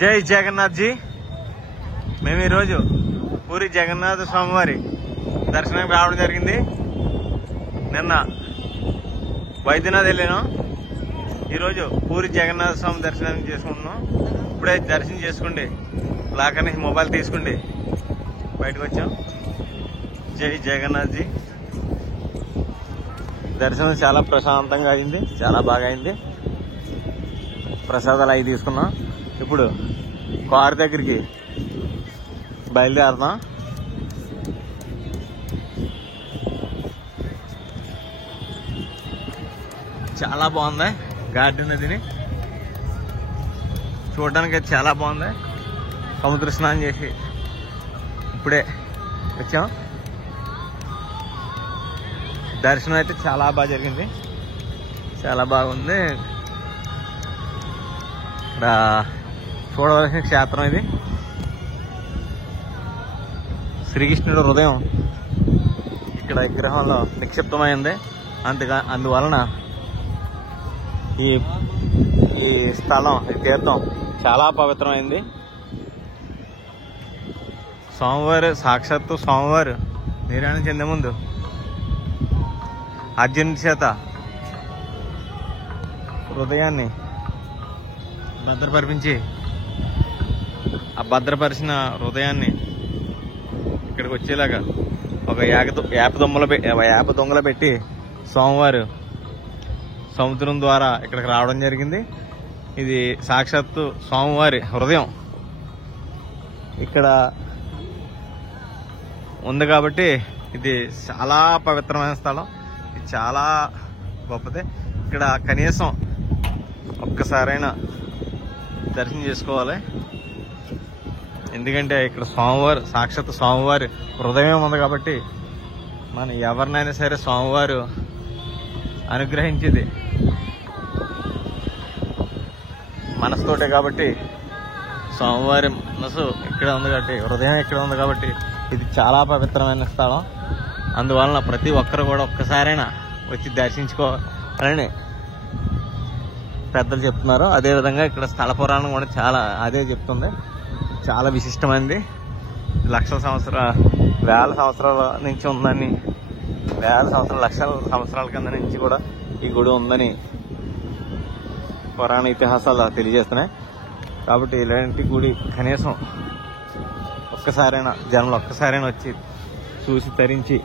జై జగన్నాథ్ జీ. మేము ఈరోజు పూరి జగన్నాథ స్వామి వారి దర్శనానికి రావడం జరిగింది. నిన్న వైద్యనాథ్ వెళ్ళాను, ఈరోజు పూరి జగన్నాథ స్వామి దర్శనం చేసుకుంటున్నాం. ఇప్పుడే దర్శనం చేసుకోండి, లాకర్ నుంచి మొబైల్ తీసుకోండి బయటకు వచ్చాం. జై జగన్నాథ్ జీ. దర్శనం చాలా ప్రశాంతంగా అయింది, చాలా బాగా అయింది. ప్రసాదాలు అవి తీసుకున్నాం. ఇప్పుడు కారు దగ్గరికి బయలుదేరుతాం. చాలా బాగుంది గార్డెన్, అదిని చూడడానికి చాలా బాగుంది. సముద్ర స్నానం చేసి ఇప్పుడే వచ్చాం. దర్శనం అయితే చాలా బాగా జరిగింది, చాలా బాగుంది. ఇక్కడ చూడవలసిన క్షేత్రం ఇది. శ్రీకృష్ణుడు హృదయం ఇక్కడ విగ్రహంలో నిక్షిప్తమైంది. అందువలన ఈ స్థలం, ఈ తీర్థం చాలా పవిత్రమైంది. స్వామివారు, సాక్షాత్తు స్వామివారు నిర్యాణం చెందే ముందు అర్జునుడి చేత హృదయాన్ని భద్రపరిపించి, ఆ భద్రపరిచిన హృదయాన్ని ఇక్కడికి వచ్చేలాగా ఒక యాప దొంగలు పెట్టి స్వామివారు సముద్రం ద్వారా ఇక్కడికి రావడం జరిగింది. ఇది సాక్షాత్తు స్వామివారి హృదయం ఇక్కడ ఉంది కాబట్టి ఇది చాలా పవిత్రమైన స్థలం. ఇది చాలా గొప్పది. ఇక్కడ కనీసం ఒక్కసారైనా దర్శనం చేసుకోవాలి. ఎందుకంటే ఇక్కడ స్వామివారు, సాక్షాత్ స్వామివారి హృదయం ఉంది కాబట్టి మనం ఎవరినైనా సరే స్వామివారు అనుగ్రహించేది మనసుతోటే. కాబట్టి స్వామివారి మనసు ఇక్కడ ఉంది కాబట్టి, హృదయం ఇక్కడ ఉంది కాబట్టి ఇది చాలా పవిత్రమైన స్థలం. అందువలన ప్రతి ఒక్కరు కూడా ఒక్కసారైనా వచ్చి దర్శించుకోవాలని పెద్దలు చెప్తున్నారు. అదేవిధంగా ఇక్కడ స్థల పురాణం కూడా చాలా అదే చెప్తుంది. చాలా విశిష్టమైనది. లక్షల సంవత్సరాల, వేల సంవత్సరాల నుంచి ఉందని, లక్షల సంవత్సరాల కింద నుంచి కూడా ఈ గుడి ఉందని పురాణ ఇతిహాసాలు తెలియజేస్తున్నాయి. కాబట్టి ఇలాంటి గుడి కనీసం జనంలో ఒక్కసారైనా వచ్చి చూసి తరించి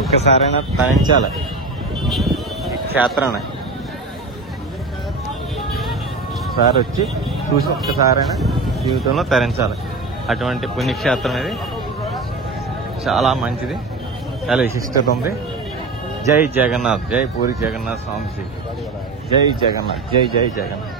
ఒక్కసారైనా తరించాలి ఈ క్షేత్రాన్ని. ఒకసారి వచ్చి చూసి ఒక్కసారైనా జీవితంలో తరించాలి. అటువంటి పుణ్యక్షేత్రం ఇది, చాలా మంచిది, చాలా విశిష్టత ఉంది. జై జగన్నాథ్, జై పూరి జగన్నాథ్ స్వామి, జై జగన్నాథ్, జై జై జగన్నాథ్.